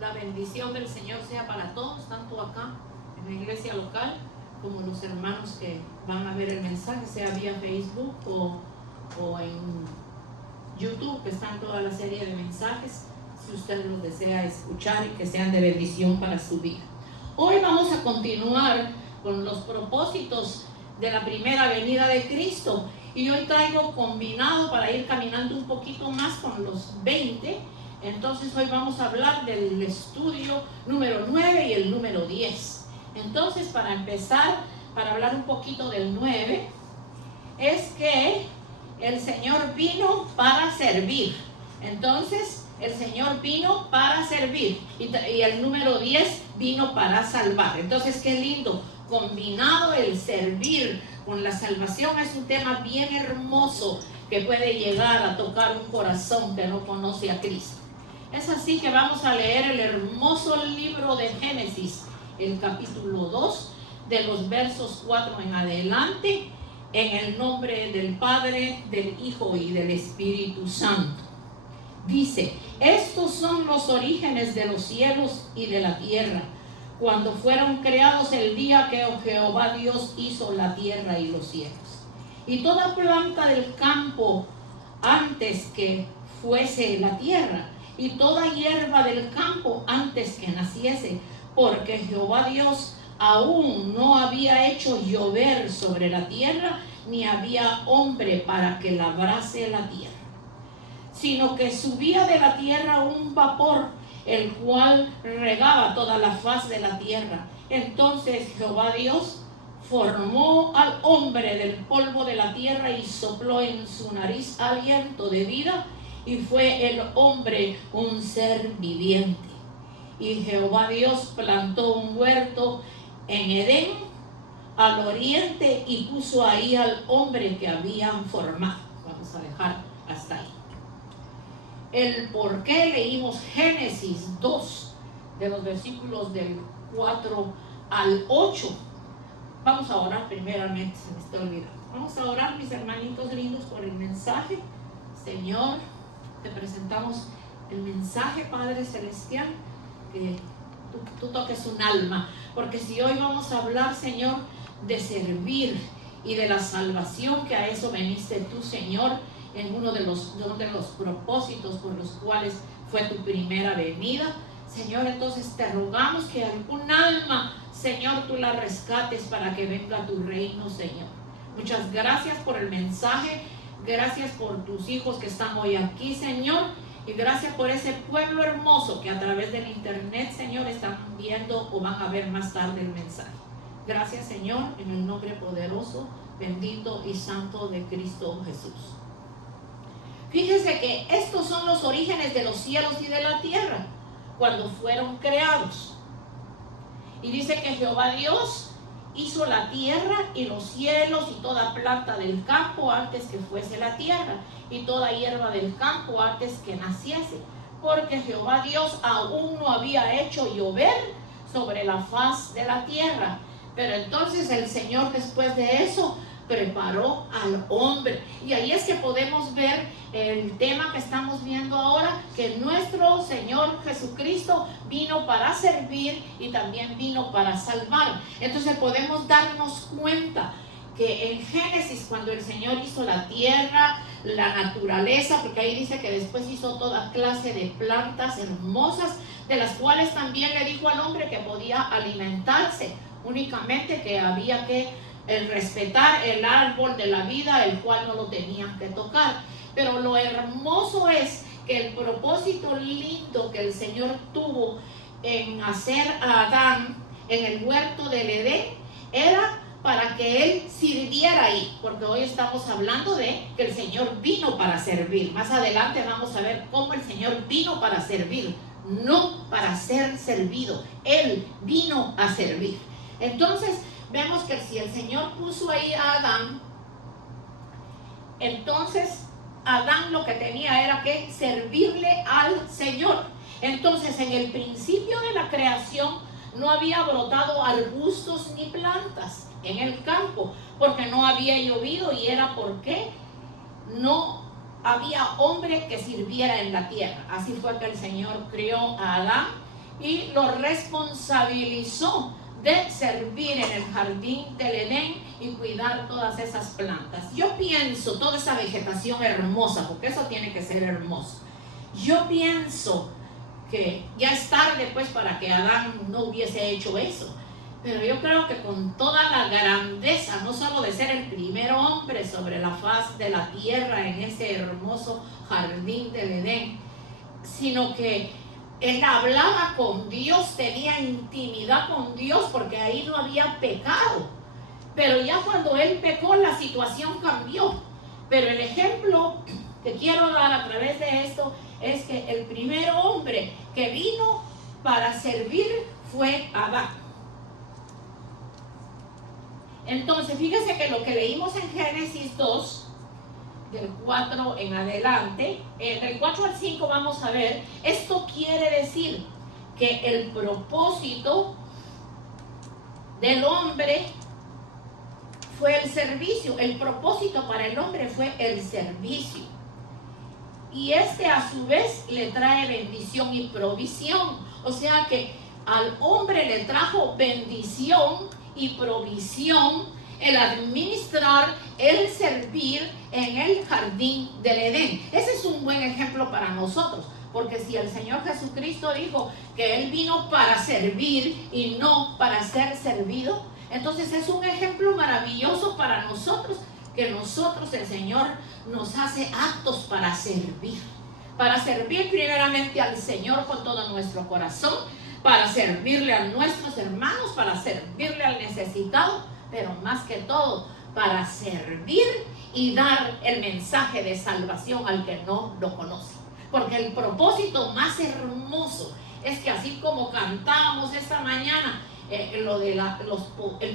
La bendición del Señor sea para todos, tanto acá en la iglesia local como los hermanos que van a ver el mensaje, sea vía Facebook o en YouTube, que están toda la serie de mensajes, si usted los desea escuchar y que sean de bendición para su vida. Hoy vamos a continuar con los propósitos de la primera venida de Cristo, y hoy traigo combinado para ir caminando un poquito más con los 20. Entonces hoy vamos a hablar del estudio número 9 y el número 10. Entonces, para empezar, para hablar un poquito del 9, es que el Señor vino para servir. Entonces, el Señor vino para servir. Y el número 10 vino para salvar. Entonces, qué lindo. Combinado el servir con la salvación es un tema bien hermoso que puede llegar a tocar un corazón que no conoce a Cristo. Es así que vamos a leer el hermoso libro de Génesis, el capítulo 2, de los versos 4 en adelante, en el nombre del Padre, del Hijo y del Espíritu Santo. Dice: estos son los orígenes de los cielos y de la tierra, cuando fueron creados el día que Jehová Dios hizo la tierra y los cielos. Y toda planta del campo antes que fuese la tierra, y toda hierba del campo antes que naciese, porque Jehová Dios aún no había hecho llover sobre la tierra, ni había hombre para que labrase la tierra, sino que subía de la tierra un vapor, el cual regaba toda la faz de la tierra. Entonces Jehová Dios formó al hombre del polvo de la tierra y sopló en su nariz aliento de vida, y fue el hombre un ser viviente. Y Jehová Dios plantó un huerto en Edén al oriente y puso ahí al hombre que habían formado. Vamos a dejar hasta ahí. El por qué leímos Génesis 2, de los versículos del 4 al 8. Vamos a orar primeramente, se me está olvidando. Vamos a orar, mis hermanitos lindos, por el mensaje. Señor, te presentamos el mensaje, Padre Celestial, que tú toques un alma, porque si hoy vamos a hablar, Señor, de servir y de la salvación, que a eso veniste tú, Señor, en uno de los propósitos por los cuales fue tu primera venida, Señor, entonces te rogamos que algún alma, Señor, tú la rescates para que venga a tu reino, Señor. Muchas gracias por el mensaje, gracias por tus hijos que están hoy aquí, Señor, y gracias por ese pueblo hermoso que a través del internet, Señor, están viendo o van a ver más tarde el mensaje. Gracias, Señor, en el nombre poderoso, bendito y santo de Cristo Jesús. Fíjense que estos son los orígenes de los cielos y de la tierra, cuando fueron creados. Y dice que Jehová Dios hizo la tierra y los cielos y toda planta del campo antes que fuese la tierra, y toda hierba del campo antes que naciese, porque Jehová Dios aún no había hecho llover sobre la faz de la tierra. Pero entonces el Señor, después de eso, preparó al hombre. Y ahí es que podemos ver el tema que estamos viendo ahora, que nuestro Señor Jesucristo vino para servir y también vino para salvar. Entonces podemos darnos cuenta que en Génesis, cuando el Señor hizo la tierra, la naturaleza, porque ahí dice que después hizo toda clase de plantas hermosas, de las cuales también le dijo al hombre que podía alimentarse, únicamente que había que respetar el árbol de la vida, el cual no lo tenían que tocar. Pero lo hermoso es que el propósito lindo que el Señor tuvo en hacer a Adán en el huerto del Edén era para que él sirviera ahí, porque hoy estamos hablando de que el Señor vino para servir. Más adelante vamos a ver cómo el Señor vino para servir, no para ser servido. Él vino a servir. Entonces vemos que si el Señor puso ahí a Adán, entonces Adán lo que tenía era que servirle al Señor. Entonces en el principio de la creación no había brotado arbustos ni plantas en el campo, porque no había llovido, y era porque no había hombre que sirviera en la tierra. Así fue que el Señor crió a Adán y lo responsabilizó de servir en el jardín del Edén y cuidar todas esas plantas. Yo pienso, toda esa vegetación hermosa, porque eso tiene que ser hermoso. Yo pienso que ya es tarde pues para que Adán no hubiese hecho eso, pero yo creo que con toda la grandeza, no solo de ser el primer hombre sobre la faz de la tierra en ese hermoso jardín del Edén, sino que él hablaba con Dios, tenía intimidad con Dios, porque ahí no había pecado. Pero ya cuando él pecó, la situación cambió. Pero el ejemplo que quiero dar a través de esto es que el primer hombre que vino para servir fue Adán. Entonces, fíjese que lo que leímos en Génesis 2, del 4 en adelante, del 4 al 5 vamos a ver, esto quiere decir que el propósito del hombre fue el servicio. El propósito para el hombre fue el servicio. Y este a su vez le trae bendición y provisión. O sea que al hombre le trajo bendición y provisión el administrar, el servir en el jardín del Edén. Ese es un buen ejemplo para nosotros, porque si el Señor Jesucristo dijo que Él vino para servir y no para ser servido, entonces es un ejemplo maravilloso para nosotros, que nosotros, el Señor nos hace aptos para servir primeramente al Señor con todo nuestro corazón, para servirle a nuestros hermanos, para servirle al necesitado, pero más que todo para servir y dar el mensaje de salvación al que no lo conoce. Porque el propósito más hermoso es que, así como cantábamos esta mañana, el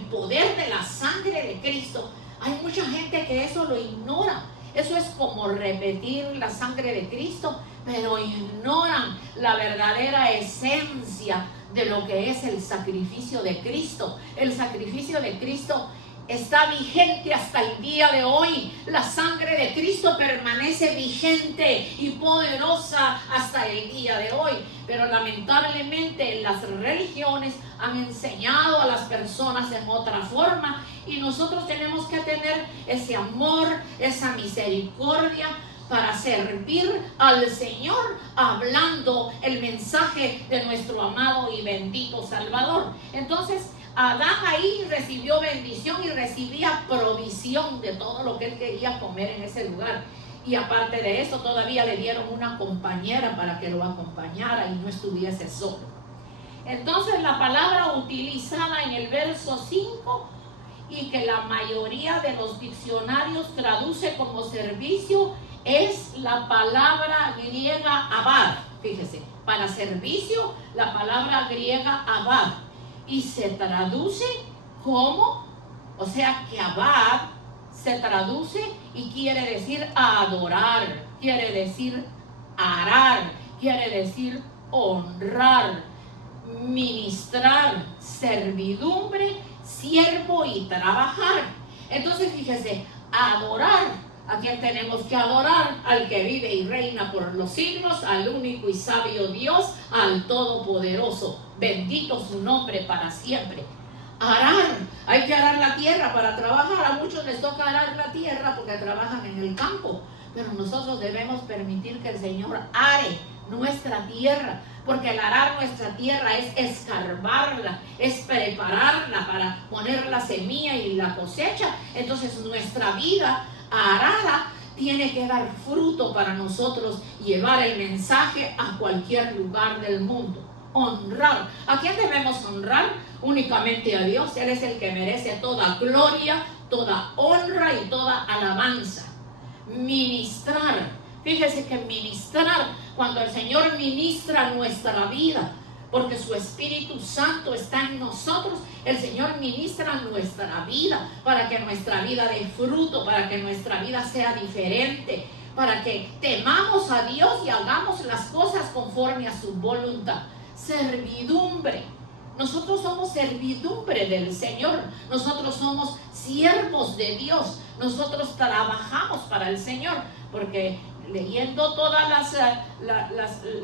poder de la sangre de Cristo, hay mucha gente que eso lo ignora. Eso es como repetir la sangre de Cristo, pero ignoran la verdadera esencia de lo que es el sacrificio de Cristo. El sacrificio de Cristo está vigente hasta el día de hoy. La sangre de Cristo permanece vigente y poderosa hasta el día de hoy. Pero lamentablemente las religiones han enseñado a las personas en otra forma, y nosotros tenemos que tener ese amor, esa misericordia para servir al Señor, hablando el mensaje de nuestro amado y bendito Salvador. Entonces, Adán ahí recibió bendición y recibía provisión de todo lo que él quería comer en ese lugar. Y aparte de eso, todavía le dieron una compañera para que lo acompañara y no estuviese solo. Entonces, la palabra utilizada en el verso 5, y que la mayoría de los diccionarios traduce como servicio, es la palabra griega abad. Fíjese, para servicio, la palabra griega abad, y se traduce como, o sea que abad se traduce y quiere decir adorar, quiere decir arar, quiere decir honrar, ministrar, servidumbre, siervo y trabajar. Entonces fíjese, adorar. ¿A quién tenemos que adorar? Al que vive y reina por los siglos, al único y sabio Dios, al Todopoderoso. Bendito su nombre para siempre. Arar, hay que arar la tierra para trabajar. A muchos les toca arar la tierra porque trabajan en el campo, pero nosotros debemos permitir que el Señor are nuestra tierra, porque el arar nuestra tierra es escarbarla, es prepararla para poner la semilla y la cosecha. Entonces nuestra vida arada tiene que dar fruto para nosotros llevar el mensaje a cualquier lugar del mundo. Honrar. ¿A quién debemos honrar? Únicamente a Dios. Él es el que merece toda gloria, toda honra y toda alabanza. Ministrar. Fíjese que ministrar, cuando el Señor ministra nuestra vida, porque su Espíritu Santo está en nosotros, el Señor ministra nuestra vida para que nuestra vida dé fruto, para que nuestra vida sea diferente, para que temamos a Dios y hagamos las cosas conforme a su voluntad. Servidumbre. Nosotros somos servidumbre del Señor. Nosotros somos siervos de Dios. Nosotros trabajamos para el Señor, porque leyendo todas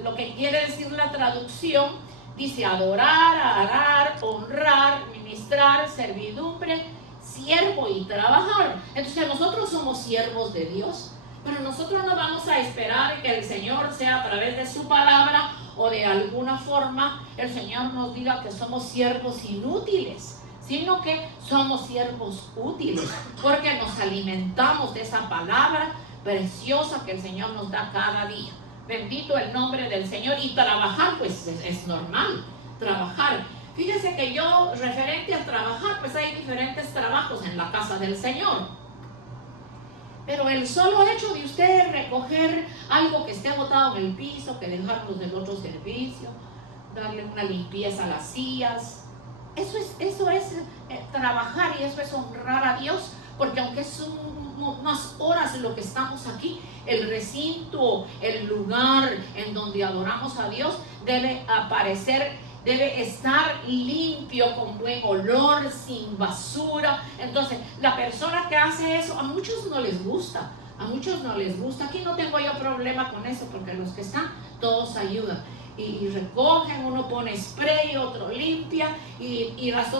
lo que quiere decir la traducción, Dice adorar, arar, honrar, ministrar, servidumbre, siervo y trabajar. Entonces nosotros somos siervos de Dios, pero nosotros no vamos a esperar que el Señor sea a través de su palabra o de alguna forma el Señor nos diga que somos siervos inútiles, sino que somos siervos útiles, porque nos alimentamos de esa palabra preciosa que el Señor nos da cada día. Bendito el nombre del Señor. Y trabajar, pues es normal, trabajar. Fíjense que yo, referente a trabajar, pues hay diferentes trabajos en la casa del Señor. Pero el solo hecho de usted recoger algo que esté botado en el piso, que dejarlo del otro servicio, darle una limpieza a las sillas, eso es trabajar, y eso es honrar a Dios, porque aunque es unas horas lo que estamos aquí, el recinto, el lugar en donde adoramos a Dios debe estar limpio, con buen olor, sin basura. Entonces, la persona que hace eso, a muchos no les gusta. Aquí no tengo yo problema con eso, porque los que están, todos ayudan. Y recogen, uno pone spray, otro limpia, y los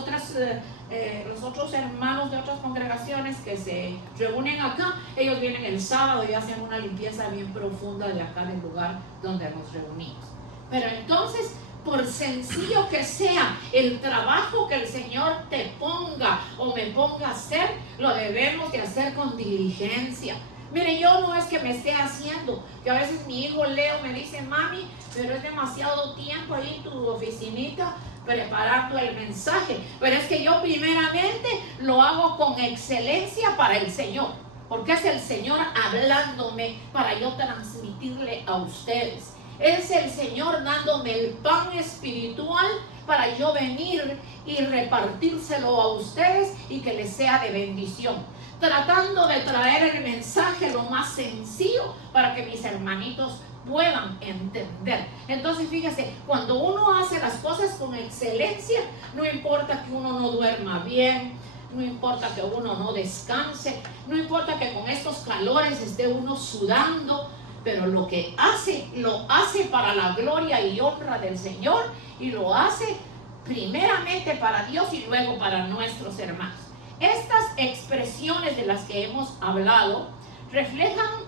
otros hermanos de otras congregaciones que se reúnen acá, ellos vienen el sábado y hacen una limpieza bien profunda de acá del lugar donde nos reunimos. Pero entonces, por sencillo que sea el trabajo que el Señor te ponga o me ponga a hacer, lo debemos de hacer con diligencia. Mire, yo no es que me esté haciendo, que a veces mi hijo Leo me dice: mami, pero es demasiado tiempo ahí en tu oficinita preparando el mensaje. Pero es que yo primeramente lo hago con excelencia para el Señor, porque es el Señor hablándome para yo transmitirle a ustedes. Es el Señor dándome el pan espiritual para yo venir y repartírselo a ustedes y que les sea de bendición. Tratando de traer el mensaje lo más sencillo para que mis hermanitos puedan entender. Entonces, fíjese, cuando uno hace las cosas con excelencia, no importa que uno no duerma bien, no importa que uno no descanse, no importa que con estos calores esté uno sudando, pero lo que hace, lo hace para la gloria y honra del Señor, y lo hace primeramente para Dios y luego para nuestros hermanos. Estas expresiones de las que hemos hablado reflejan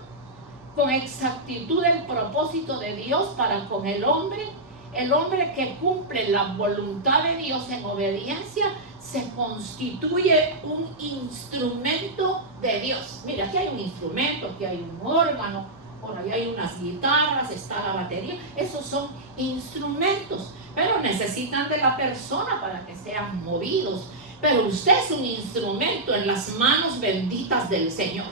con exactitud el propósito de Dios para con el hombre que cumple la voluntad de Dios en obediencia, se constituye un instrumento de Dios. Mira, aquí hay un instrumento, aquí hay un órgano, por ahí hay unas guitarras, está la batería. Esos son instrumentos, pero necesitan de la persona para que sean movidos. Pero usted es un instrumento en las manos benditas del Señor,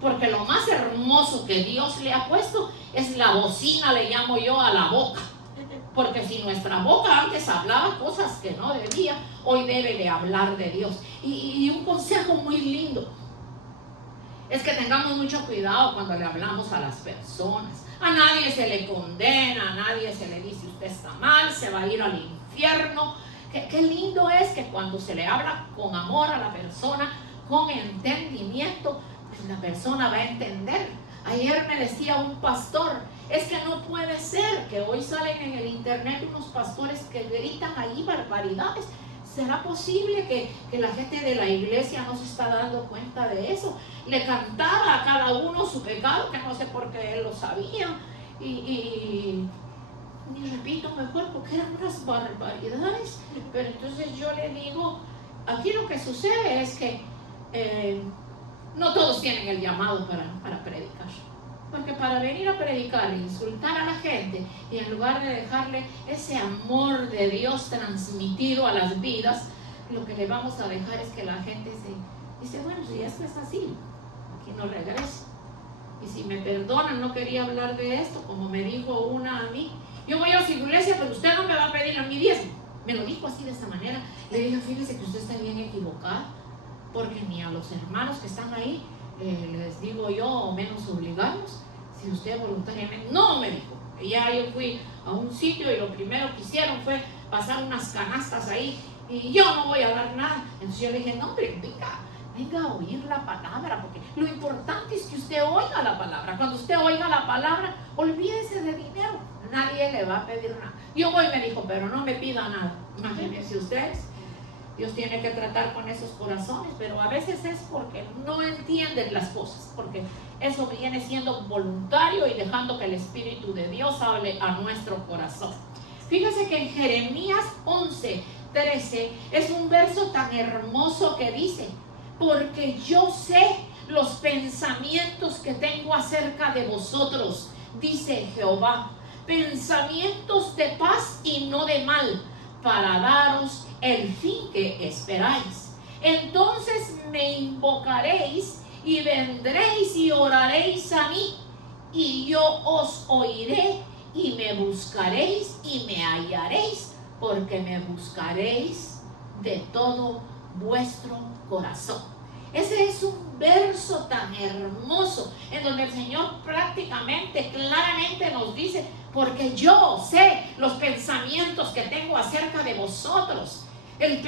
porque lo más hermoso que Dios le ha puesto es la bocina, le llamo yo, a la boca. Porque si nuestra boca antes hablaba cosas que no debía, hoy debe de hablar de Dios. Y un consejo muy lindo es que tengamos mucho cuidado cuando le hablamos a las personas. A nadie se le condena, a nadie se le dice: usted está mal, se va a ir al infierno. Qué lindo es que cuando se le habla con amor a la persona, con entendimiento, pues la persona va a entender. Ayer me decía un pastor: es que no puede ser que hoy salen en el internet unos pastores que gritan allí barbaridades. ¿Será posible que la gente de la iglesia no se está dando cuenta de eso? Le cantaba a cada uno su pecado, que no sé por qué él lo sabía. Y repito mejor, porque eran unas barbaridades. Pero entonces yo le digo, aquí lo que sucede es que no todos tienen el llamado para predicar. Porque para venir a predicar e insultar a la gente, y en lugar de dejarle ese amor de Dios transmitido a las vidas, lo que le vamos a dejar es que la gente dice: bueno, si esto es así, aquí no regreso. Y si me perdonan, no quería hablar de esto, como me dijo una a mí: yo voy a su iglesia, pero usted no me va a pedir a mi diezmo. Me lo dijo así, de esta manera. Le dije: fíjese que usted está bien equivocado, porque ni a los hermanos que están ahí les digo yo, o menos obligados, si usted voluntariamente. No, me dijo. Y ya yo fui a un sitio y lo primero que hicieron fue pasar unas canastas ahí, y yo no voy a dar nada. Entonces yo le dije: no, hombre, venga a oír la palabra, porque lo importante es que usted oiga la palabra. Cuando usted oiga la palabra, olvídese de dinero. Nadie le va a pedir nada. Yo voy, me dijo, pero no me pida nada. Imagínense ustedes. Dios tiene que tratar con esos corazones, pero a veces es porque no entienden las cosas, porque eso viene siendo voluntario y dejando que el Espíritu de Dios hable a nuestro corazón. Fíjese que en Jeremías 11:13 es un verso tan hermoso que dice: porque yo sé los pensamientos que tengo acerca de vosotros, dice Jehová, pensamientos de paz y no de mal, para daros el fin que esperáis. Entonces me invocaréis y vendréis y oraréis a mí, y yo os oiré y me buscaréis y me hallaréis, porque me buscaréis de todo vuestro corazón. Ese es un verso tan hermoso en donde el Señor prácticamente, claramente nos dice: porque yo sé los pensamientos que tengo acerca de vosotros.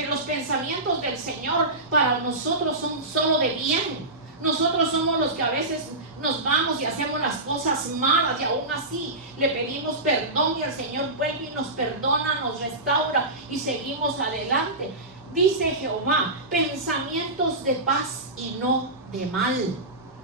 Los pensamientos del Señor para nosotros son solo de bien. Nosotros somos los que a veces nos vamos y hacemos las cosas malas, y aún así le pedimos perdón y el Señor vuelve y nos perdona, nos restaura y seguimos adelante. Dice Jehová, pensamientos de paz y no de mal.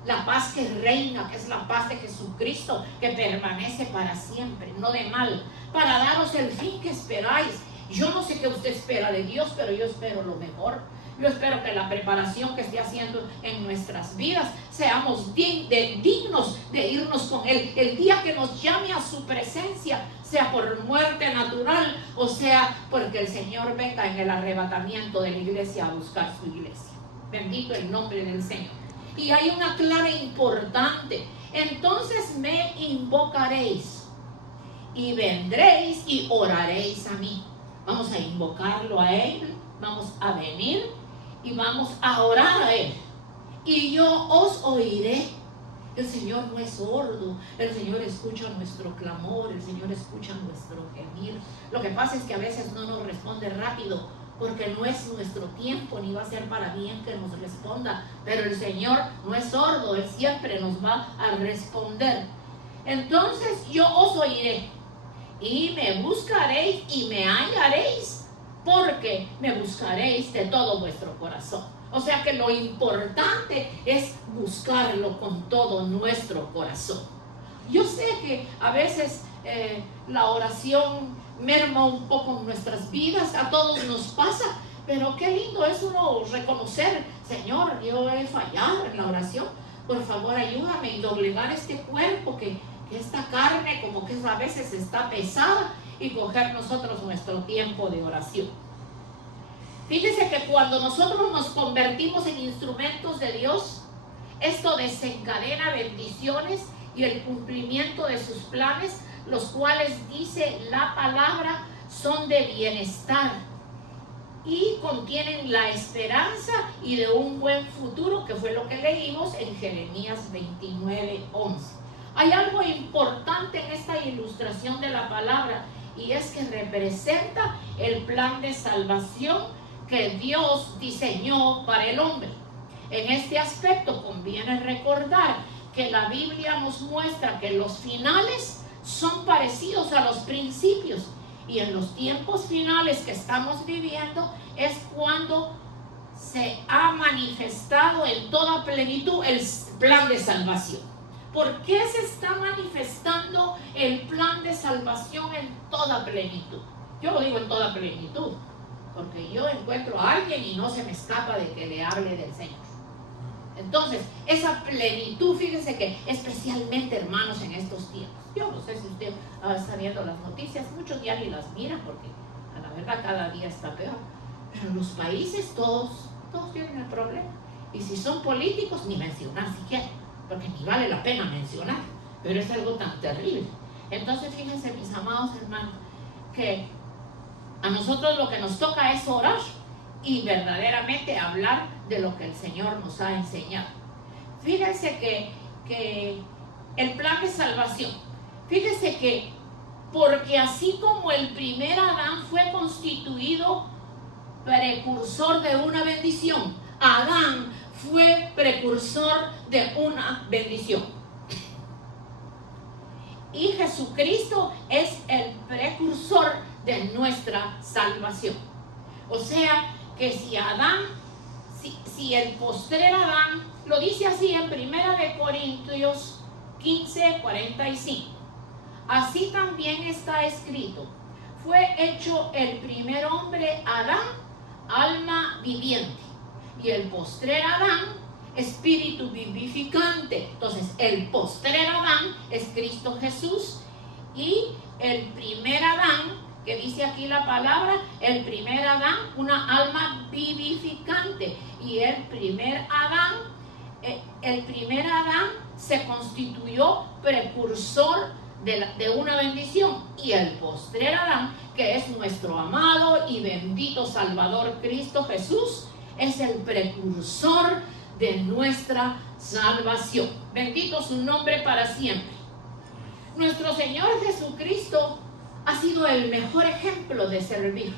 La paz que reina, que es la paz de Jesucristo, que permanece para siempre, no de mal, para daros el fin que esperáis. Yo no sé qué usted espera de Dios, pero yo espero lo mejor. Yo espero que la preparación que esté haciendo en nuestras vidas seamos dignos de irnos con Él. El día que nos llame a su presencia, sea por muerte natural o sea porque el Señor venga en el arrebatamiento de la iglesia a buscar su iglesia. Bendito el nombre del Señor. Y hay una clave importante. Entonces me invocaréis y vendréis y oraréis a mí. Vamos a invocarlo a Él, vamos a venir y vamos a orar a Él. Y yo os oiré. El Señor no es sordo, el Señor escucha nuestro clamor, el Señor escucha nuestro gemir. Lo que pasa es que a veces no nos responde rápido, porque no es nuestro tiempo, ni va a ser para bien que nos responda. Pero el Señor no es sordo, Él siempre nos va a responder. Entonces yo os oiré y me buscaréis y me hallaréis, porque me buscaréis de todo vuestro corazón. O sea que lo importante es buscarlo con todo nuestro corazón. Yo sé que a veces la oración merma un poco en nuestras vidas, a todos nos pasa, pero qué lindo es uno reconocer: Señor, yo he fallado en la oración, por favor ayúdame y doblegar este cuerpo, que esta carne como que a veces está pesada, y coger nosotros nuestro tiempo de oración. Fíjese que cuando nosotros nos convertimos en instrumentos de Dios, esto desencadena bendiciones y el cumplimiento de sus planes, los cuales, dice la palabra, son de bienestar y contienen la esperanza y de un buen futuro, que fue lo que leímos en Jeremías 29:11. Hay algo importante en esta ilustración de la palabra, y es que representa el plan de salvación que Dios diseñó para el hombre. En este aspecto conviene recordar que la Biblia nos muestra que los finales son parecidos a los principios, y en los tiempos finales que estamos viviendo es cuando se ha manifestado en toda plenitud el plan de salvación. ¿Por qué se está manifestando el plan de salvación en toda plenitud? Yo lo digo en toda plenitud, porque yo encuentro a alguien y no se me escapa de que le hable del Señor. Entonces, esa plenitud, fíjense que especialmente, hermanos, en estos tiempos, yo no sé si usted está viendo las noticias, muchos ya ni las miran, porque a la verdad cada día está peor. Pero en los países todos tienen el problema. Y si son políticos, ni mencionar siquiera, porque ni vale la pena mencionar, pero es algo tan terrible. Entonces, fíjense, mis amados hermanos, que a nosotros lo que nos toca es orar y verdaderamente hablar de lo que el Señor nos ha enseñado. Fíjense que el plan de salvación, fíjense que porque así como el primer Adán fue constituido precursor de una bendición, Adán fue precursor de una bendición. Y Jesucristo es el precursor de nuestra salvación. O sea que si Adán, si el postrer Adán, lo dice así en 1 Corintios 15:45. Así también está escrito: fue hecho el primer hombre Adán, alma viviente, y el postrer Adán, espíritu vivificante. Entonces, el postrer Adán es Cristo Jesús, y el primer Adán, que dice aquí la palabra, el primer Adán, una alma vivificante. Y el primer Adán se constituyó precursor de una bendición, y el postrer Adán, que es nuestro amado y bendito Salvador Cristo Jesús, es el precursor de nuestra salvación. Bendito su nombre para siempre. Nuestro Señor Jesucristo ha sido el mejor ejemplo de servir,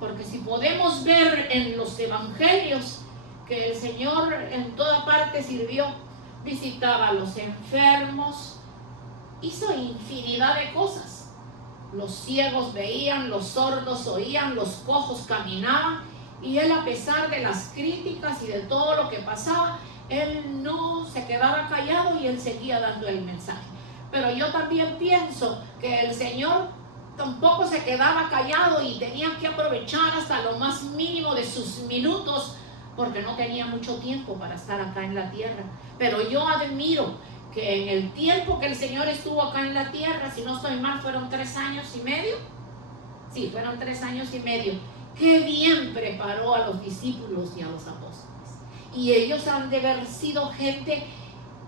porque si podemos ver en los evangelios que el Señor en toda parte sirvió, visitaba a los enfermos, hizo infinidad de cosas. Los ciegos veían, los sordos oían, los cojos caminaban, y él, a pesar de las críticas y de todo lo que pasaba, él no se quedaba callado y él seguía dando el mensaje. Pero yo también pienso que el Señor tampoco se quedaba callado y tenía que aprovechar hasta lo más mínimo de sus minutos, porque no tenía mucho tiempo para estar acá en la tierra. Pero yo admiro que en el tiempo que el Señor estuvo acá en la tierra, si no estoy mal, fueron 3 años y medio. Sí, fueron 3 años y medio. Qué bien preparó a los discípulos y a los apóstoles. Y ellos han de haber sido gente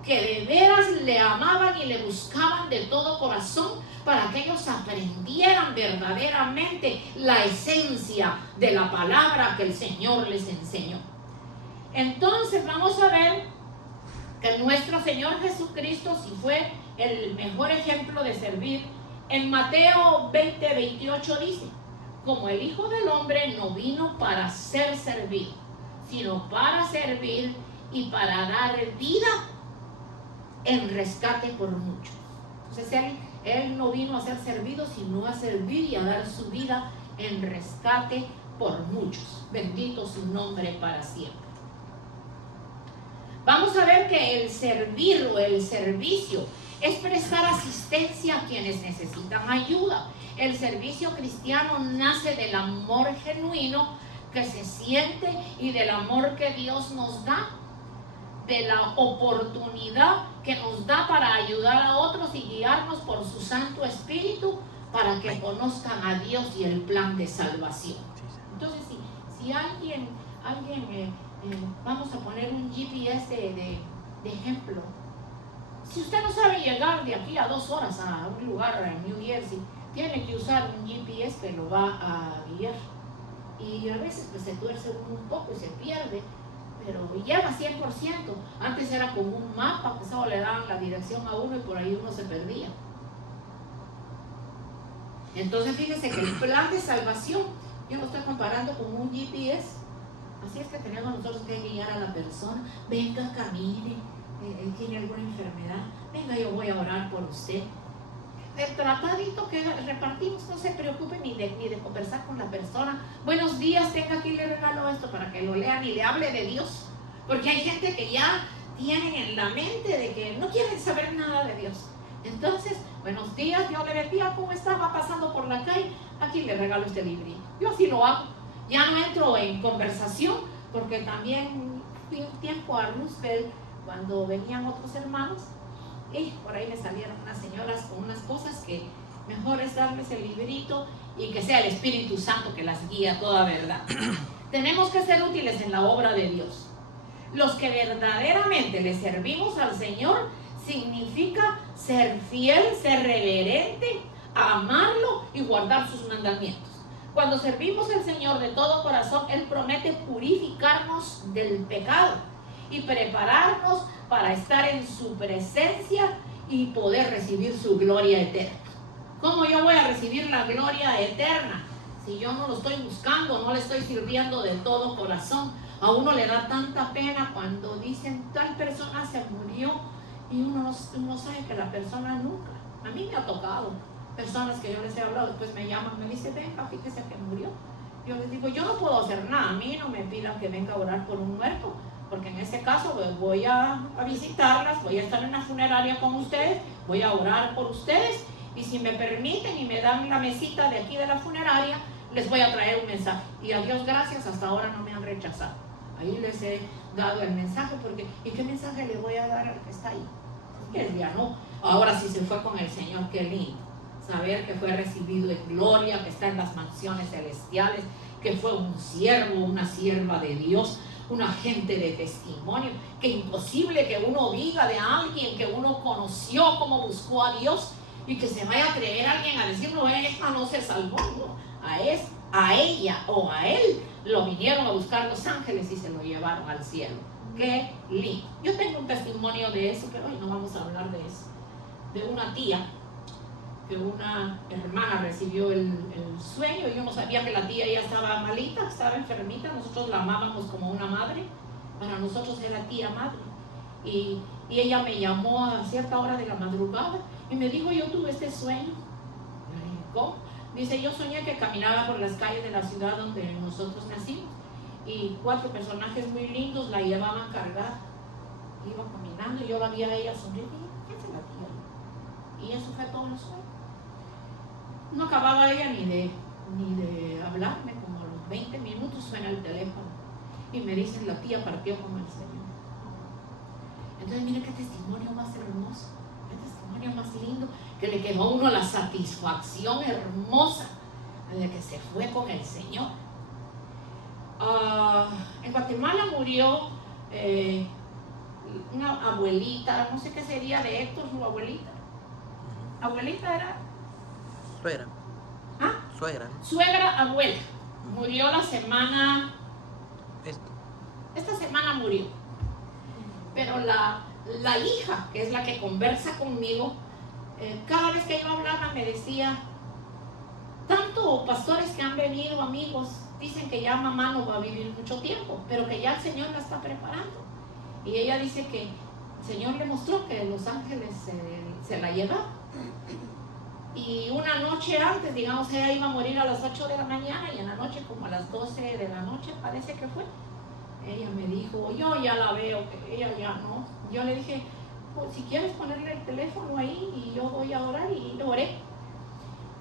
que de veras le amaban y le buscaban de todo corazón, para que ellos aprendieran verdaderamente la esencia de la palabra que el Señor les enseñó. Entonces vamos a ver que nuestro Señor Jesucristo sí fue el mejor ejemplo de servir. En Mateo 20:28 dice: como el Hijo del Hombre no vino para ser servido, sino para servir y para dar vida en rescate por muchos. Entonces él no vino a ser servido, sino a servir y a dar su vida en rescate por muchos. Bendito su nombre para siempre. Vamos a ver que el servir o el servicio es prestar asistencia a quienes necesitan ayuda. El servicio cristiano nace del amor genuino que se siente y del amor que Dios nos da, de la oportunidad que nos da para ayudar a otros y guiarnos por su Santo Espíritu para que conozcan a Dios y el plan de salvación. Entonces, si alguien vamos a poner un GPS de ejemplo. Si usted no sabe llegar de aquí a 2 horas a un lugar en New Jersey, tiene que usar un GPS que lo va a guiar. Y a veces pues se tuerce un poco y se pierde, pero llega 100%. Antes era como un mapa, que solo le daban la dirección a uno y por ahí uno se perdía. Entonces fíjese que el plan de salvación, yo lo estoy comparando con un GPS. Así es que tenemos nosotros que guiar a la persona. Venga, camine, tiene alguna enfermedad, venga, yo voy a orar por usted. El tratadito que repartimos, no se preocupe ni de conversar con la persona. Buenos días, tenga aquí, le regalo esto para que lo lean y le hable de Dios. Porque hay gente que ya tienen en la mente de que no quieren saber nada de Dios. Entonces, buenos días, Dios le bendiga, ¿cómo está? Va pasando por la calle, aquí le regalo este librito. Yo así lo hago. Ya no entro en conversación, porque también fui un tiempo a Roosevelt cuando venían otros hermanos y por ahí me salieron unas señoras con unas cosas que mejor es darles el librito y que sea el Espíritu Santo que las guía a toda verdad. Tenemos que ser útiles en la obra de Dios. Los que verdaderamente le servimos al Señor significa ser fiel, ser reverente, amarlo y guardar sus mandamientos. Cuando servimos al Señor de todo corazón, Él promete purificarnos del pecado y prepararnos para estar en su presencia y poder recibir su gloria eterna. ¿Cómo yo voy a recibir la gloria eterna si yo no lo estoy buscando, no le estoy sirviendo de todo corazón? A uno le da tanta pena cuando dicen tal persona se murió y uno sabe que la persona nunca A mí me ha tocado personas que yo les he hablado, después me llaman, me dicen, venga, fíjese que murió. Yo les digo, yo no puedo hacer nada, a mí no me pidan que venga a orar por un muerto, porque en ese caso voy a visitarlas, voy a estar en la funeraria con ustedes, voy a orar por ustedes, y si me permiten y me dan la mesita de aquí de la funeraria, les voy a traer un mensaje. Y a Dios gracias, hasta ahora no me han rechazado. Ahí les he dado el mensaje, porque ¿y qué mensaje le voy a dar al que está ahí? Que ya no. Ahora sí se fue con el Señor, qué lindo. Saber que fue recibido en gloria, que está en las mansiones celestiales, que fue un siervo, una sierva de Dios, un agente de testimonio, que imposible que uno diga de alguien que uno conoció, cómo buscó a Dios, y que se vaya a atrever a alguien a decir, no, esta no se salvó, no. A ella o a él lo vinieron a buscar los ángeles y se lo llevaron al cielo. Qué lindo. Yo tengo un testimonio de eso, pero hoy no vamos a hablar de eso. De una tía, que una hermana recibió el sueño, y yo no sabía que la tía ya estaba malita, estaba enfermita. Nosotros la amábamos como una madre, para nosotros era tía madre. Y ella me llamó a cierta hora de la madrugada y me dijo, yo tuve este sueño. ¿Cómo? Dice, yo soñé que caminaba por las calles de la ciudad donde nosotros nacimos, y 4 personajes muy lindos la llevaban cargada. Iba caminando y yo la vi a ella sonreír. ¿Qué es la tía? Y eso fue todo el sueño. No acababa ella ni de hablarme, como a los 20 minutos suena el teléfono y me dicen, la tía partió con el Señor. Entonces mire qué testimonio más hermoso, qué testimonio más lindo, que le quedó a uno la satisfacción hermosa de que se fue con el Señor. En Guatemala murió una abuelita, no sé qué sería de Héctor, su abuelita. ¿Abuelita era? Suegra. ¿Ah? Suegra. Suegra, abuela. Murió la semana... Esta semana murió. Pero la hija, que es la que conversa conmigo, cada vez que yo hablaba me decía, tanto pastores que han venido, amigos, dicen que ya mamá no va a vivir mucho tiempo, pero que ya el Señor la está preparando. Y ella dice que el Señor le mostró que los ángeles se la llevaban. Y una noche antes, digamos, ella iba a morir a las 8 de la mañana, y en la noche, como a las 12 de la noche, parece que fue, ella me dijo, yo ya la veo, que ella ya no. Yo le dije, pues, si quieres ponerle el teléfono ahí y yo voy a orar, y le oré.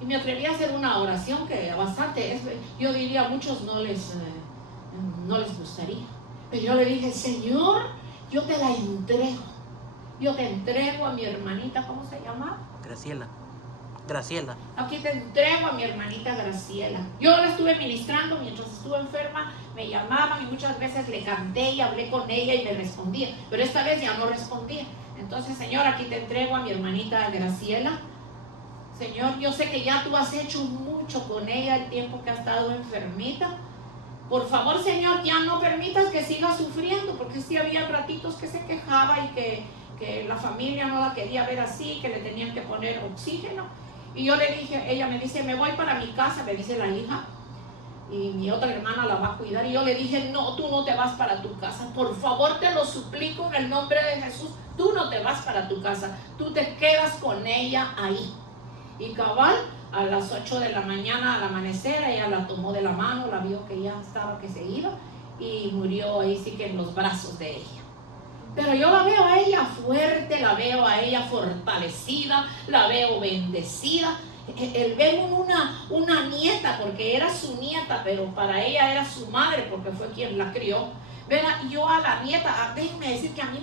Y me atreví a hacer una oración que bastante, yo diría a muchos no les gustaría. Pero yo le dije, Señor, yo te la entrego. Yo te entrego a mi hermanita, ¿cómo se llama? Graciela. Aquí te entrego a mi hermanita Graciela. Yo la estuve ministrando mientras estuve enferma, me llamaban y muchas veces le canté y hablé con ella y me respondía, pero esta vez ya no respondía. Entonces, Señor, aquí te entrego a mi hermanita Graciela. Señor, yo sé que ya tú has hecho mucho con ella el tiempo que ha estado enfermita. Por favor, Señor, ya no permitas que siga sufriendo, porque sí había ratitos que se quejaba y que la familia no la quería ver así, que le tenían que poner oxígeno. Y yo le dije, ella me dice, me voy para mi casa, me dice la hija, y mi otra hermana la va a cuidar. Y yo le dije, no, tú no te vas para tu casa, por favor te lo suplico en el nombre de Jesús, tú no te vas para tu casa, tú te quedas con ella ahí. Y cabal, a las 8 de la mañana al amanecer, ella la tomó de la mano, la vio que ya estaba, que se iba, y murió ahí sí que en los brazos de ella. Pero yo la veo a ella fuerte, la veo a ella fortalecida, la veo bendecida. El ver una nieta, porque era su nieta, pero para ella era su madre, porque fue quien la crió. Verá, yo a la nieta, déjenme decir que a mí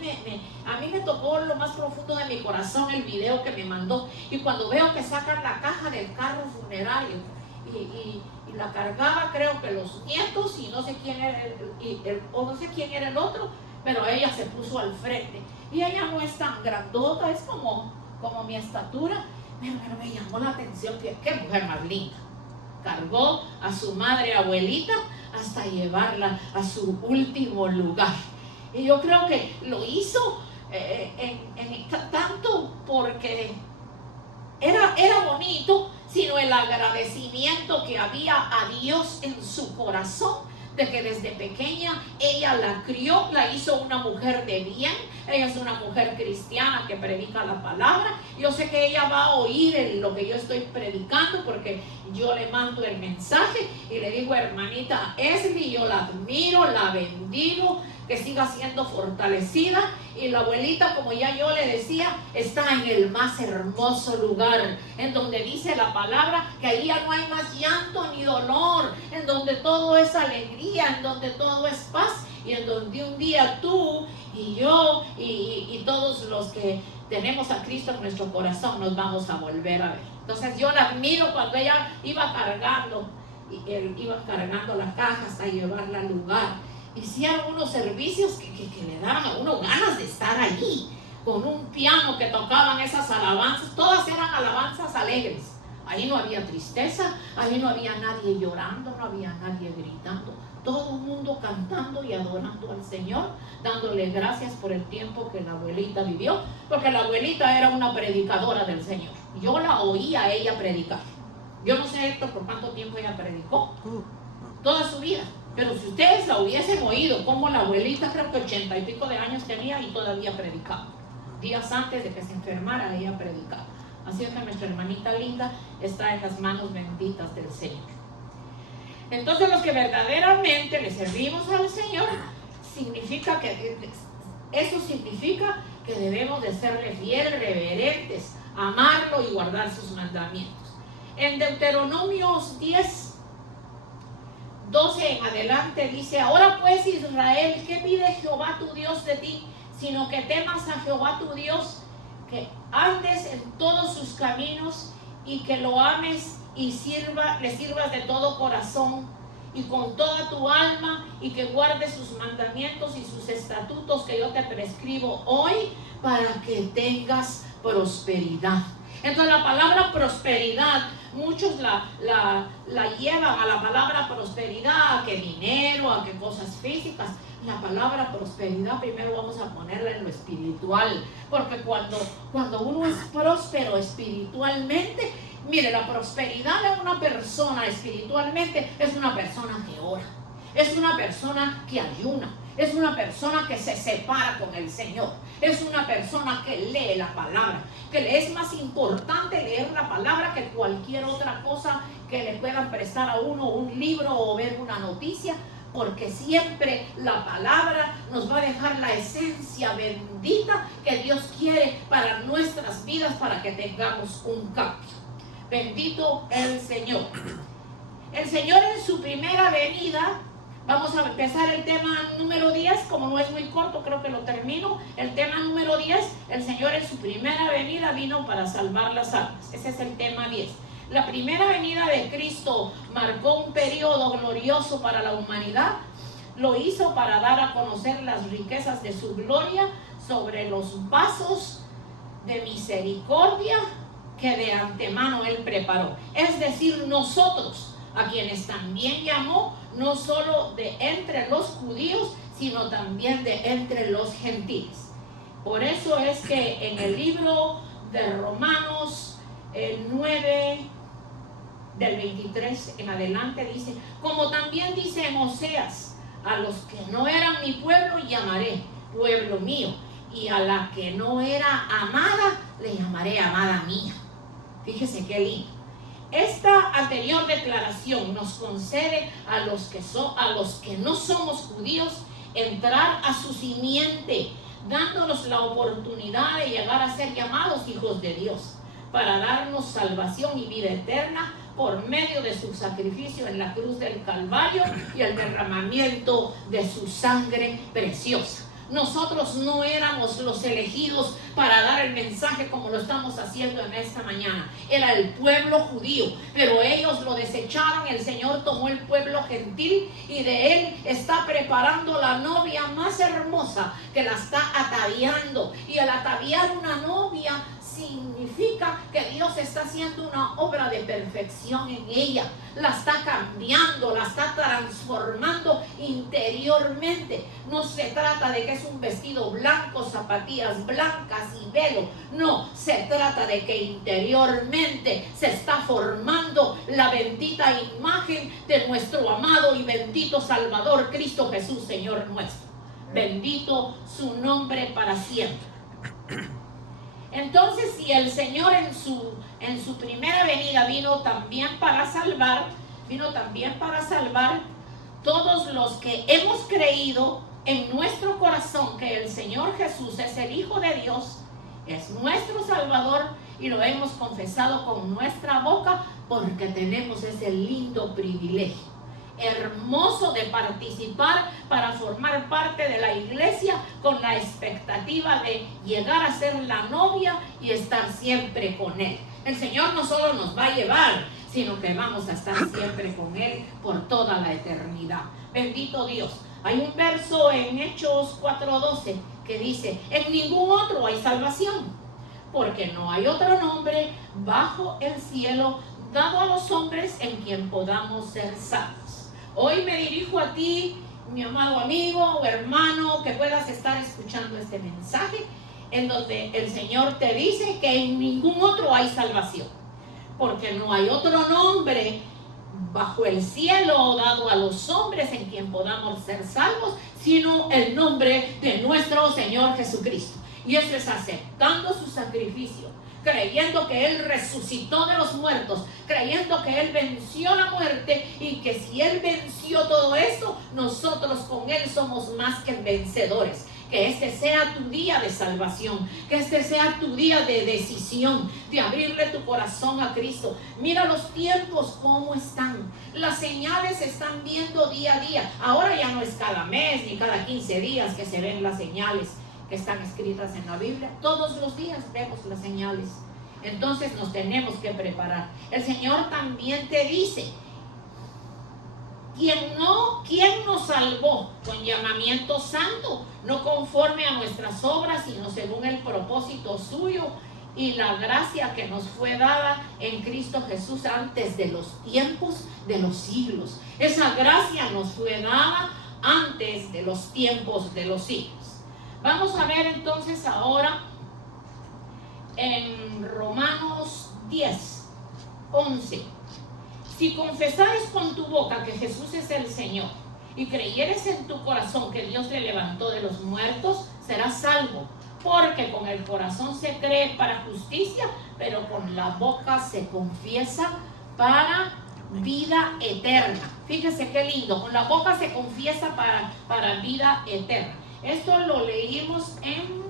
me tocó lo más profundo de mi corazón el video que me mandó. Y cuando veo que sacan la caja del carro funerario y la cargaba, creo que los nietos y no sé quién era no sé quién era el otro, pero ella se puso al frente. Y ella no es tan grandota, es como mi estatura, pero me llamó la atención, qué mujer más linda. Cargó a su madre abuelita hasta llevarla a su último lugar. Y yo creo que lo hizo tanto porque era bonito, sino el agradecimiento que había a Dios en su corazón de que desde pequeña ella la crió, la hizo una mujer de bien. Ella es una mujer cristiana que predica la palabra. Yo sé que ella va a oír lo que yo estoy predicando, porque yo le mando el mensaje y le digo: hermanita Esli, yo la admiro, la bendigo, que siga siendo fortalecida. Y la abuelita, como ya yo le decía, está en el más hermoso lugar, en donde dice la palabra que ahí ya no hay más llanto ni dolor, en donde todo es alegría, en donde todo es paz, y en donde un día tú y yo y todos los que tenemos a Cristo en nuestro corazón nos vamos a volver a ver. Entonces yo la admiro cuando ella iba cargando la caja hasta llevarla al lugar. Hicieron unos servicios que le daban a uno ganas de estar allí, con un piano que tocaban esas alabanzas. Todas eran alabanzas alegres. Ahí no había tristeza, ahí no había nadie llorando, no había nadie gritando. Todo el mundo cantando y adorando al Señor, dándole gracias por el tiempo que la abuelita vivió, porque la abuelita era una predicadora del Señor. Yo la oía a ella predicar. Yo no sé, Héctor, por cuánto tiempo ella predicó. Toda su vida. Pero si ustedes la hubiesen oído, como la abuelita, creo que 80 y pico de años tenía y todavía predicaba. Días antes de que se enfermara, ella predicaba. Así es que nuestra hermanita linda está en las manos benditas del Señor. Entonces, los que verdaderamente le servimos al Señor, eso significa que debemos de serle fieles, reverentes, amarlo y guardar sus mandamientos. En Deuteronomios 10:12 en adelante dice: ahora pues, Israel, ¿qué pide Jehová tu Dios de ti? Sino que temas a Jehová tu Dios, que andes en todos sus caminos y que lo ames y le sirvas de todo corazón y con toda tu alma, y que guardes sus mandamientos y sus estatutos que yo te prescribo hoy, para que tengas prosperidad. Entonces la palabra prosperidad, muchos la llevan a la palabra prosperidad, a que dinero, a que cosas físicas. La palabra prosperidad primero vamos a ponerla en lo espiritual, porque cuando uno es próspero espiritualmente, mire, la prosperidad de una persona espiritualmente es una persona que ora, es una persona que ayuna, es una persona que se separa con el Señor, es una persona que lee la palabra, que le es más importante leer la palabra que cualquier otra cosa que le puedan prestar a uno, un libro o ver una noticia, porque siempre la palabra nos va a dejar la esencia bendita que Dios quiere para nuestras vidas, para que tengamos un cambio. Bendito el Señor. El Señor en su primera venida, vamos a empezar el tema número 10, como no es muy corto, creo que lo termino. El tema número 10, el Señor en su primera venida vino para salvar las almas. Ese es el tema 10. La primera venida de Cristo marcó un periodo glorioso para la humanidad. Lo hizo para dar a conocer las riquezas de su gloria sobre los vasos de misericordia que de antemano Él preparó. Es decir, nosotros, a quienes también llamó, no solo de entre los judíos, sino también de entre los gentiles. Por eso es que en el libro de Romanos 9, del 23 en adelante, dice: como también dice en Oseas: a los que no eran mi pueblo llamaré pueblo mío, y a la que no era amada le llamaré amada mía. Fíjese qué lindo. Esta anterior declaración nos concede a los que no somos judíos entrar a su simiente, dándonos la oportunidad de llegar a ser llamados hijos de Dios, para darnos salvación y vida eterna por medio de su sacrificio en la cruz del Calvario y el derramamiento de su sangre preciosa. Nosotros no éramos los elegidos para dar el mensaje como lo estamos haciendo en esta mañana. Era el pueblo judío, pero ellos lo desecharon. El Señor tomó el pueblo gentil y de Él está preparando la novia más hermosa, que la está ataviando. Y al ataviar una novia significa que Dios está haciendo una obra de perfección en ella, la está cambiando, la está transformando interiormente. No se trata de que es un vestido blanco, zapatillas blancas y velo, no, se trata de que interiormente se está formando la bendita imagen de nuestro amado y bendito Salvador Cristo Jesús, Señor nuestro. Bendito su nombre para siempre. Entonces, si el Señor en su primera venida vino también para salvar todos los que hemos creído en nuestro corazón que el Señor Jesús es el Hijo de Dios, es nuestro Salvador, y lo hemos confesado con nuestra boca, porque tenemos ese lindo privilegio hermoso de participar para formar parte de la iglesia con la expectativa de llegar a ser la novia y estar siempre con Él. El Señor no solo nos va a llevar, sino que vamos a estar siempre con Él por toda la eternidad. Bendito Dios. Hay un verso en Hechos 4:12 que dice: en ningún otro hay salvación, porque no hay otro nombre bajo el cielo dado a los hombres en quien podamos ser salvos. Hoy me dirijo a ti, mi amado amigo o hermano, que puedas estar escuchando este mensaje, en donde el Señor te dice que en ningún otro hay salvación, porque no hay otro nombre bajo el cielo dado a los hombres en quien podamos ser salvos, sino el nombre de nuestro Señor Jesucristo. Y eso es aceptando su sacrificio, creyendo que Él resucitó de los muertos, creyendo que Él venció la muerte, y que si Él venció todo esto, nosotros con Él somos más que vencedores. Que este sea tu día de salvación, que este sea tu día de decisión, de abrirle tu corazón a Cristo. Mira los tiempos cómo están, las señales se están viendo día a día. Ahora ya no es cada mes ni cada 15 días que se ven las señales que están escritas en la Biblia. Todos los días vemos las señales. Entonces nos tenemos que preparar. El Señor también te dice: ¿quién nos salvó con llamamiento santo, no conforme a nuestras obras, sino según el propósito suyo y la gracia que nos fue dada en Cristo Jesús antes de los tiempos de los siglos? Esa gracia nos fue dada antes de los tiempos de los siglos. Vamos a ver entonces ahora en Romanos 10:11. Si confesares con tu boca que Jesús es el Señor y creyeres en tu corazón que Dios le levantó de los muertos, serás salvo. Porque con el corazón se cree para justicia, pero con la boca se confiesa para vida eterna. Fíjese qué lindo, con la boca se confiesa para vida eterna. Esto lo leímos en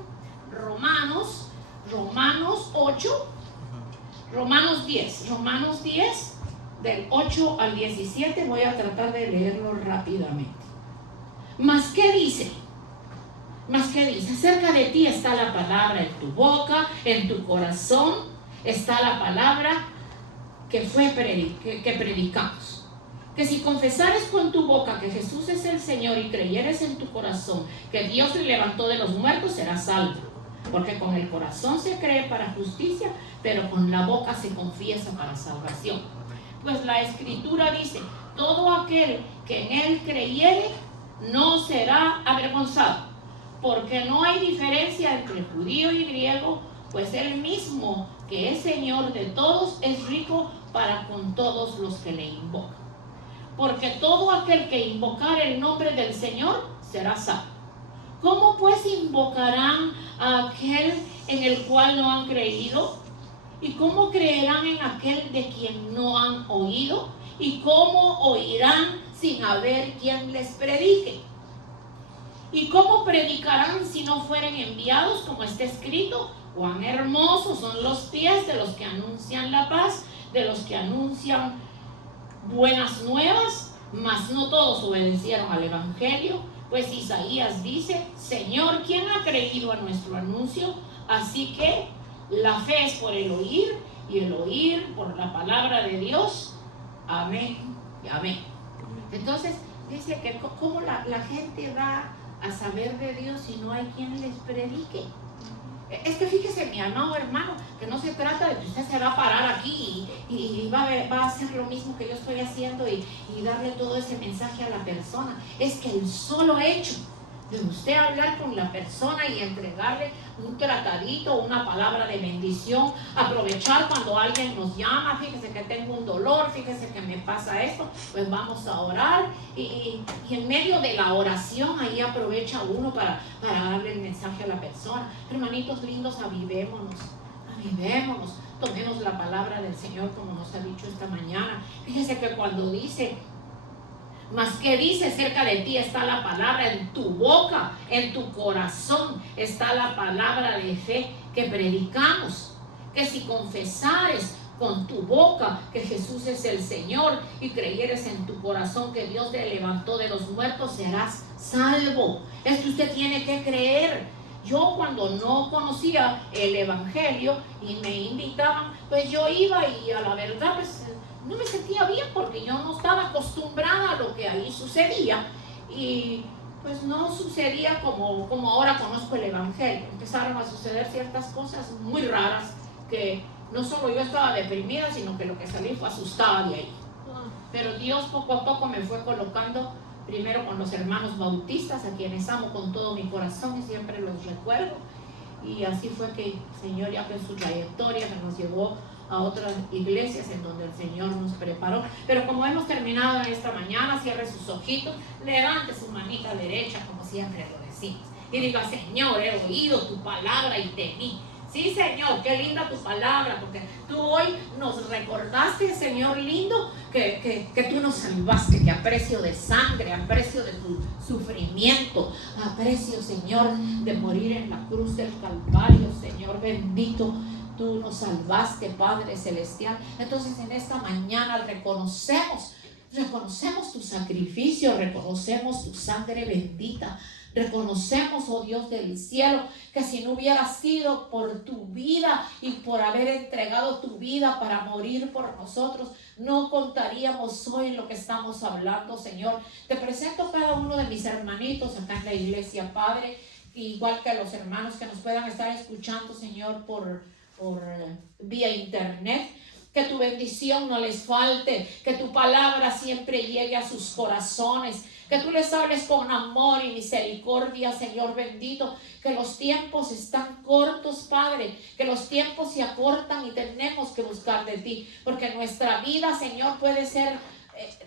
Romanos 8, Romanos 10, del 8 al 17, voy a tratar de leerlo rápidamente. ¿Mas qué dice? Acerca de ti está la palabra en tu boca, en tu corazón está la palabra que predicamos. Que si confesares con tu boca que Jesús es el Señor y creyeres en tu corazón que Dios le levantó de los muertos, serás salvo. Porque con el corazón se cree para justicia, pero con la boca se confiesa para salvación. Pues la Escritura dice: todo aquel que en Él creyere no será avergonzado, porque no hay diferencia entre judío y griego, pues Él mismo, que es Señor de todos, es rico para con todos los que le invocan. Porque todo aquel que invocare el nombre del Señor será salvo. ¿Cómo pues invocarán a aquel en el cual no han creído? ¿Y cómo creerán en aquel de quien no han oído? ¿Y cómo oirán sin haber quien les predique? ¿Y cómo predicarán si no fueren enviados? Como está escrito: cuán hermosos son los pies de los que anuncian la paz, de los que anuncian buenas nuevas. Mas no todos obedecieron al evangelio. Pues Isaías dice: Señor, ¿quién ha creído a nuestro anuncio? Así que la fe es por el oír, y el oír por la palabra de Dios. Amén y amén. Entonces dice que cómo la gente va a saber de Dios si no hay quien les predique. Es que fíjese, mi amado hermano, que no se trata de que usted se va a parar aquí y va a hacer lo mismo que yo estoy haciendo y darle todo ese mensaje a la persona. Es que el solo hecho de usted hablar con la persona y entregarle un tratadito, una palabra de bendición, aprovechar cuando alguien nos llama, fíjese que tengo un dolor, fíjese que me pasa esto, pues vamos a orar y en medio de la oración ahí aprovecha uno para darle el mensaje a la persona. Hermanitos lindos, avivémonos, tomemos la palabra del Señor como nos ha dicho esta mañana. Fíjese que cuando dice, mas que dice, cerca de ti está la palabra, en tu boca, en tu corazón está la palabra de fe que predicamos, que si confesares con tu boca que Jesús es el Señor y creyeres en tu corazón que Dios te levantó de los muertos, serás salvo. Es que usted tiene que creer. Yo cuando no conocía el evangelio y me invitaban, pues yo iba y a la verdad pues no me sentía bien porque yo no estaba acostumbrada a lo que ahí sucedía y pues no sucedía como ahora conozco el evangelio. Empezaron a suceder ciertas cosas muy raras que no solo yo estaba deprimida, sino que lo que salí fue asustada de ahí. Pero Dios poco a poco me fue colocando primero con los hermanos bautistas, a quienes amo con todo mi corazón y siempre los recuerdo. Y así fue que el Señor, ya en su trayectoria, que nos llevó a otras iglesias en donde el Señor nos preparó. Pero como hemos terminado esta mañana, cierre sus ojitos, levante su manita derecha, como siempre lo decimos, y diga: Señor, he oído tu palabra y temí. Sí, Señor, qué linda tu palabra, porque tú hoy nos recordaste, Señor lindo, que tú nos salvaste, que a precio de sangre, a precio de tu sufrimiento, a precio, Señor, de morir en la cruz del Calvario, Señor bendito, tú nos salvaste, Padre Celestial. Entonces en esta mañana reconocemos tu sacrificio, reconocemos tu sangre bendita. Reconocemos, oh Dios del cielo, que si no hubiera sido por tu vida y por haber entregado tu vida para morir por nosotros, no contaríamos hoy lo que estamos hablando, Señor. Te presento cada uno de mis hermanitos acá en la iglesia, Padre, igual que a los hermanos que nos puedan estar escuchando, Señor, por vía internet. Que tu bendición no les falte, que tu palabra siempre llegue a sus corazones, que tú les hables con amor y misericordia, Señor bendito, que los tiempos están cortos, Padre, que los tiempos se acortan y tenemos que buscar de ti, porque nuestra vida, Señor, puede ser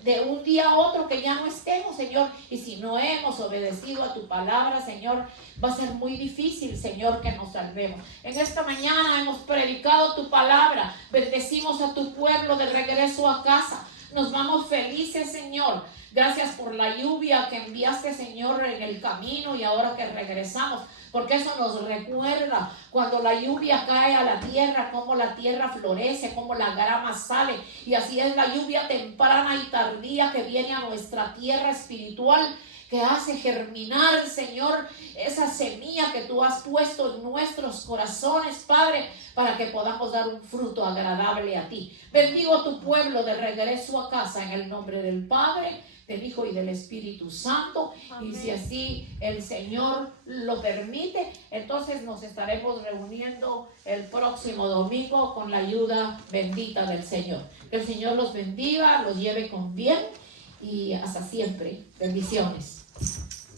de un día a otro que ya no estemos, Señor, y si no hemos obedecido a tu palabra, Señor, va a ser muy difícil, Señor, que nos salvemos. En esta mañana hemos predicado tu palabra, bendecimos a tu pueblo de regreso a casa, nos vamos felices, Señor. Gracias por la lluvia que enviaste, Señor, en el camino y ahora que regresamos, porque eso nos recuerda cuando la lluvia cae a la tierra, cómo la tierra florece, cómo la grama sale, y así es la lluvia temprana y tardía que viene a nuestra tierra espiritual, que hace germinar, Señor, esa semilla que tú has puesto en nuestros corazones, Padre, para que podamos dar un fruto agradable a ti. Bendigo tu pueblo de regreso a casa en el nombre del Padre, del Hijo y del Espíritu Santo. Amén. Y si así el Señor lo permite, entonces nos estaremos reuniendo el próximo domingo con la ayuda bendita del Señor. Que el Señor los bendiga, los lleve con bien y hasta siempre. Bendiciones.